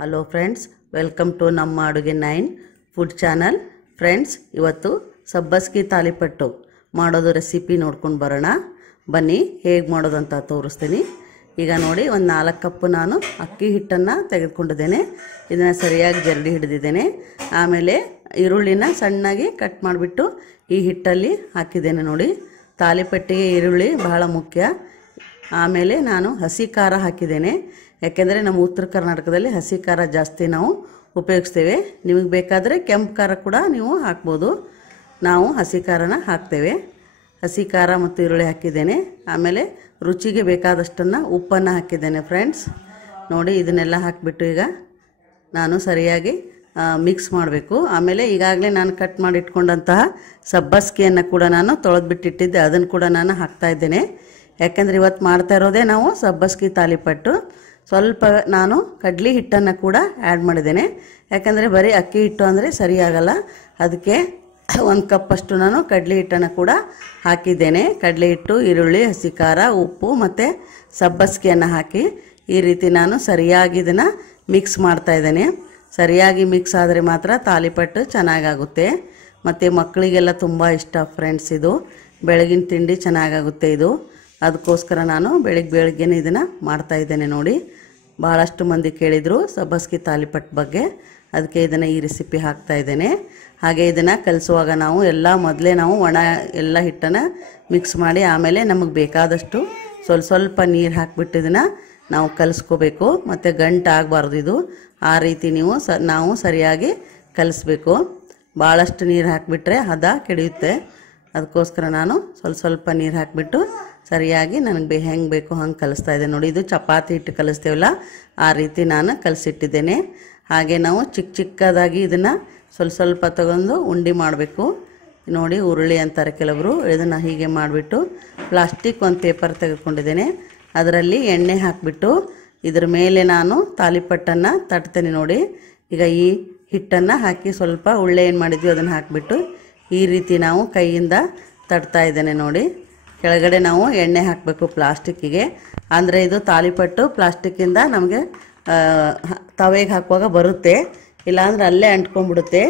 Hello friends, welcome to ನಮ್ಮ ಅಡುಗೆ 9 food channel. Friends, ಇವತ್ತು ಸಬ್ಬಸ್ಗಿ ತಾಲಿಪಟ್ಟು ಮಾಡೋದು ರೆಸಿಪಿ ನೋಡ್ಕೊಂಡು ಬರೋಣ ಬನ್ನಿ. ಹೇಗೆ ಮಾಡೋದು ಅಂತ ತೋರಿಸ್ತೀನಿ. ಈಗ ನೋಡಿ, ಒಂದು 4 ಕಪ್ ನಾನು ಅಕ್ಕಿ ಹಿಟ್ಟನ್ನು ತೆಗೆದುಕೊಂಡಿದ್ದೇನೆ. ಇದನ್ನು ಸರಿಯಾಗಿ ಜರಡಿ ಹಿಡಿದಿದ್ದೇನೆ. ಆಮೇಲೆ ಈರುಳ್ಳಿನ ಸಣ್ಣಾಗಿ ಕಟ್ ಮಾಡಿಬಿಟ್ಟು ಈ ಹಿಟ್ಟಲ್ಲಿ ಹಾಕಿದ್ದೇನೆ. ನೋಡಿ, ತಾಲಿಪಟ್ಟಿಗೆ ಈರುಳ್ಳಿ ಬಹಳ ಮುಖ್ಯ. ಆಮೇಲೆ ನಾನು ಹಸಿ ಖಾರ ಹಾಕಿದ್ದೇನೆ. ಯಾಕೆಂದರೆ ನಮ್ಮ ಉತ್ತರ ಕರ್ನಾಟಕದಲ್ಲಿ ಹಸಿ ಖಾರ ಜಾಸ್ತಿ ನಾವು ಉಪಯೋಗಿಸ್ತೇವೆ. ನಿಮಗೆ ಬೇಕಾದರೆ ಕೆಂಪು ಖಾರ ಕೂಡ ನೀವು ಹಾಕ್ಬೋದು. ನಾವು ಹಸಿ ಖಾರನ ಹಾಕ್ತೇವೆ. ಹಸಿ ಖಾರ ಮತ್ತು ಈರುಳ್ಳಿ ಹಾಕಿದ್ದೇನೆ. ಆಮೇಲೆ ರುಚಿಗೆ ಬೇಕಾದಷ್ಟನ್ನು ಉಪ್ಪನ್ನು ಹಾಕಿದ್ದೇನೆ. ಫ್ರೆಂಡ್ಸ್ ನೋಡಿ, ಇದನ್ನೆಲ್ಲ ಹಾಕಿಬಿಟ್ಟು ಈಗ ನಾನು ಸರಿಯಾಗಿ ಮಿಕ್ಸ್ ಮಾಡಬೇಕು. ಆಮೇಲೆ ಈಗಾಗಲೇ ನಾನು ಕಟ್ ಮಾಡಿ ಇಟ್ಕೊಂಡಂತಹ ಸಬ್ಬಸ್ಗಿಯನ್ನು ಕೂಡ ನಾನು ತೊಳೆದ್ಬಿಟ್ಟಿಟ್ಟಿದ್ದೆ, ಅದನ್ನು ಕೂಡ ನಾನು ಹಾಕ್ತಾಯಿದ್ದೇನೆ. ಯಾಕೆಂದರೆ ಇವತ್ತು ಮಾಡ್ತಾ ಇರೋದೇ ನಾವು ಸಬ್ಬಸ್ಗಿ ತಾಲಿಪಟ್ಟು. ಸ್ವಲ್ಪ ನಾನು ಕಡ್ಲೆ ಹಿಟ್ಟನ್ನು ಕೂಡ ಆ್ಯಡ್ ಮಾಡಿದ್ದೇನೆ. ಯಾಕಂದರೆ ಬರೀ ಅಕ್ಕಿ ಹಿಟ್ಟು ಅಂದರೆ ಸರಿಯಾಗಲ್ಲ. ಅದಕ್ಕೆ 1 ಕಪ್ಪಷ್ಟು ನಾನು ಕಡ್ಲೆ ಹಿಟ್ಟನ್ನು ಕೂಡ ಹಾಕಿದ್ದೇನೆ. ಕಡಲೆ ಹಿಟ್ಟು, ಈರುಳ್ಳಿ, ಹಸಿ ಖಾರ, ಉಪ್ಪು ಮತ್ತು ಸಬ್ಬಸ್ಗಿಯನ್ನು ಹಾಕಿ ಈ ರೀತಿ ನಾನು ಸರಿಯಾಗಿ ಇದನ್ನು ಮಿಕ್ಸ್ ಮಾಡ್ತಾಯಿದ್ದೇನೆ. ಸರಿಯಾಗಿ ಮಿಕ್ಸ್ ಆದರೆ ಮಾತ್ರ ತಾಲಿಪಟ್ಟು ಚೆನ್ನಾಗಾಗುತ್ತೆ. ಮತ್ತು ಮಕ್ಕಳಿಗೆಲ್ಲ ತುಂಬ ಇಷ್ಟ ಫ್ರೆಂಡ್ಸ್. ಇದು ಬೆಳಗಿನ ತಿಂಡಿ ಚೆನ್ನಾಗಾಗುತ್ತೆ ಇದು. ಅದಕ್ಕೋಸ್ಕರ ನಾನು ಬೆಳಗ್ಗೆ ಇದನ್ನು ಮಾಡ್ತಾಯಿದ್ದೇನೆ. ನೋಡಿ, ಭಾಳಷ್ಟು ಮಂದಿ ಕೇಳಿದರು ಸಬ್ಬಸ್ಗಿ ತಾಲಿಪಟ್ಟು ಬಗ್ಗೆ. ಅದಕ್ಕೆ ಇದನ್ನು ಈ ರೆಸಿಪಿ ಹಾಕ್ತಾಯಿದ್ದೇನೆ. ಹಾಗೆ ಇದನ್ನು ಕಲಿಸುವಾಗ ನಾವು ಮೊದಲೇ ನಾವು ಒಣ ಎಲ್ಲ ಹಿಟ್ಟನ್ನು ಮಿಕ್ಸ್ ಮಾಡಿ ಆಮೇಲೆ ನಮಗೆ ಬೇಕಾದಷ್ಟು ಸ್ವಲ್ಪ ನೀರು ಹಾಕಿಬಿಟ್ಟು ಇದನ್ನು ನಾವು ಕಲಿಸ್ಕೋಬೇಕು. ಮತ್ತು ಗಂಟು ಆಗಬಾರ್ದು ಇದು. ಆ ರೀತಿ ನಾವು ಸರಿಯಾಗಿ ಕಲಿಸ್ಬೇಕು. ಭಾಳಷ್ಟು ನೀರು ಹಾಕಿಬಿಟ್ರೆ ಹದ ಕೆಡಿಯುತ್ತೆ. ಅದಕ್ಕೋಸ್ಕರ ನಾನು ಸ್ವಲ್ಪ ನೀರು ಹಾಕಿಬಿಟ್ಟು ಸರಿಯಾಗಿ ನನಗೆ ಹೆಂಗೆ ಬೇಕು ಹಂಗೆ ಕಲಿಸ್ತಾ ಇದ್ದೆ. ನೋಡಿ, ಇದು ಚಪಾತಿ ಹಿಟ್ಟು ಕಲಿಸ್ತೇವಲ್ಲ ಆ ರೀತಿ ನಾನು ಕಲಿಸಿಟ್ಟಿದ್ದೇನೆ. ಹಾಗೆ ನಾವು ಚಿಕ್ಕದಾಗಿ ಇದನ್ನು ಸ್ವಲ್ಪ ತಗೊಂಡು ಉಂಡೆ ಮಾಡಬೇಕು. ನೋಡಿ, ಉರುಳಿ ಅಂತಾರೆ ಕೆಲವರು. ಇದನ್ನು ಹೀಗೆ ಮಾಡಿಬಿಟ್ಟು ಪ್ಲಾಸ್ಟಿಕ್ ಒಂದು ಪೇಪರ್ ತೆಗೆದುಕೊಂಡಿದ್ದೇನೆ. ಅದರಲ್ಲಿ ಎಣ್ಣೆ ಹಾಕಿಬಿಟ್ಟು ಇದ್ರ ಮೇಲೆ ನಾನು ತಾಲಿಪಟ್ಟನ್ನು ತಟ್ತೇನೆ. ನೋಡಿ, ಈಗ ಈ ಹಿಟ್ಟನ್ನು ಹಾಕಿ ಸ್ವಲ್ಪ ಉಳ್ಳೆ ಏನು ಮಾಡಿದ್ವಿ ಅದನ್ನು ಹಾಕಿಬಿಟ್ಟು ಈ ರೀತಿ ನಾವು ಕೈಯಿಂದ ತಟ್ತಾ ಇದ್ದೇನೆ. ನೋಡಿ, ಕೆಳಗಡೆ ನಾವು ಎಣ್ಣೆ ಹಾಕಬೇಕು ಪ್ಲಾಸ್ಟಿಕ್ಕಿಗೆ. ಅಂದರೆ ಇದು ತಾಲಿಪಟ್ಟು ಪ್ಲಾಸ್ಟಿಕ್ಕಿಂದ ನಮಗೆ ತವೆಗೆ ಹಾಕುವಾಗ ಬರುತ್ತೆ, ಇಲ್ಲಾಂದ್ರೆ ಅಲ್ಲೇ ಅಂಟ್ಕೊಂಡ್ಬಿಡುತ್ತೆ.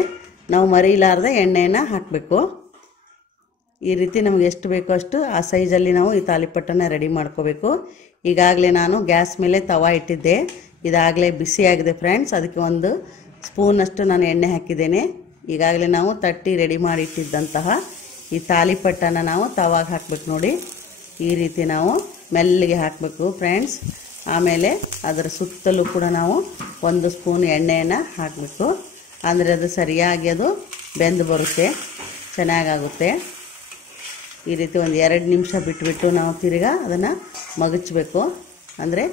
ನಾವು ಮರಿಲಾರ್ದೆ ಎಣ್ಣೆಯನ್ನು ಹಾಕಬೇಕು. ಈ ರೀತಿ ನಮಗೆ ಎಷ್ಟು ಬೇಕೋ ಅಷ್ಟು ಆ ಸೈಜಲ್ಲಿ ನಾವು ಈ ತಾಲಿಪಟ್ಟನ್ನು ರೆಡಿ ಮಾಡ್ಕೋಬೇಕು. ಈಗಾಗಲೇ ನಾನು ಗ್ಯಾಸ್ ಮೇಲೆ ತವಾ ಇಟ್ಟಿದ್ದೆ. ಇದಾಗಲೇ ಬಿಸಿಯಾಗಿದೆ ಫ್ರೆಂಡ್ಸ್. ಅದಕ್ಕೆ 1 ಸ್ಪೂನಷ್ಟು ನಾನು ಎಣ್ಣೆ ಹಾಕಿದ್ದೇನೆ. ಈಗಾಗಲೇ ನಾವು ತಟ್ಟಿ ರೆಡಿ ಮಾಡಿ ಇಟ್ಟಿದ್ದಂತಹ ಈ ತಾಲಿಪಟ್ಟನ್ನು ನಾವು ತವಾಗ ಹಾಕಬೇಕು. ನೋಡಿ, ಈ ರೀತಿ ನಾವು ಮೆಲ್ಲಿಗೆ ಹಾಕಬೇಕು ಫ್ರೆಂಡ್ಸ್. ಆಮೇಲೆ ಅದರ ಸುತ್ತಲೂ ಕೂಡ ನಾವು 1 ಸ್ಪೂನ್ ಎಣ್ಣೆಯನ್ನು ಹಾಕಬೇಕು. ಅಂದರೆ ಅದು ಸರಿಯಾಗಿ ಅದು ಬೆಂದು ಬರುತ್ತೆ, ಚೆನ್ನಾಗಾಗುತ್ತೆ. ಈ ರೀತಿ ಒಂದು 2 ನಿಮಿಷ ಬಿಟ್ಬಿಟ್ಟು ನಾವು ತಿರ್ಗಾ ಅದನ್ನು ಮಗಚಬೇಕು. ಅಂದರೆ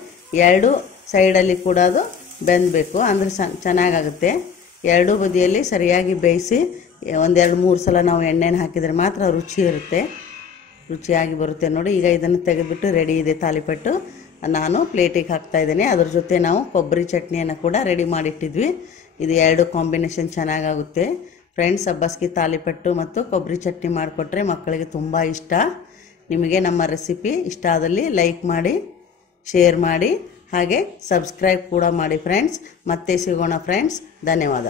2 ಸೈಡಲ್ಲಿ ಕೂಡ ಅದು ಬೆಂದಬೇಕು, ಅಂದರೆ ಚೆನ್ನಾಗಾಗುತ್ತೆ. 2 ಬದಿಯಲ್ಲಿ ಸರಿಯಾಗಿ ಬೇಯಿಸಿ 1-2-3 ಸಲ ನಾವು ಎಣ್ಣೆನ ಹಾಕಿದರೆ ಮಾತ್ರ ರುಚಿಯಾಗಿ ಬರುತ್ತೆ. ನೋಡಿ, ಈಗ ಇದನ್ನು ತೆಗೆದುಬಿಟ್ಟು ರೆಡಿ ಇದೆ ತಾಲಿಪಟ್ಟು. ನಾನು ಪ್ಲೇಟಿಗೆ ಹಾಕ್ತಾಯಿದ್ದೇನೆ. ಅದ್ರ ಜೊತೆ ನಾವು ಕೊಬ್ಬರಿ ಚಟ್ನಿಯನ್ನು ಕೂಡ ರೆಡಿ ಮಾಡಿಟ್ಟಿದ್ವಿ. ಇದು 2 ಕಾಂಬಿನೇಷನ್ ಚೆನ್ನಾಗಾಗುತ್ತೆ ಫ್ರೆಂಡ್ಸ್. ಸಬ್ಬಸ್ಗಿ ತಾಲಿಪಟ್ಟು ಮತ್ತು ಕೊಬ್ಬರಿ ಚಟ್ನಿ ಮಾಡಿಕೊಟ್ರೆ ಮಕ್ಕಳಿಗೆ ತುಂಬ ಇಷ್ಟ. ನಿಮಗೆ ನಮ್ಮ ರೆಸಿಪಿ ಇಷ್ಟ ಆದಲ್ಲಿ ಲೈಕ್ ಮಾಡಿ, ಶೇರ್ ಮಾಡಿ, ಹಾಗೆ ಸಬ್ಸ್ಕ್ರೈಬ್ ಕೂಡ ಮಾಡಿ ಫ್ರೆಂಡ್ಸ್. ಮತ್ತೆ ಸಿಗೋಣ ಫ್ರೆಂಡ್ಸ್. ಧನ್ಯವಾದ.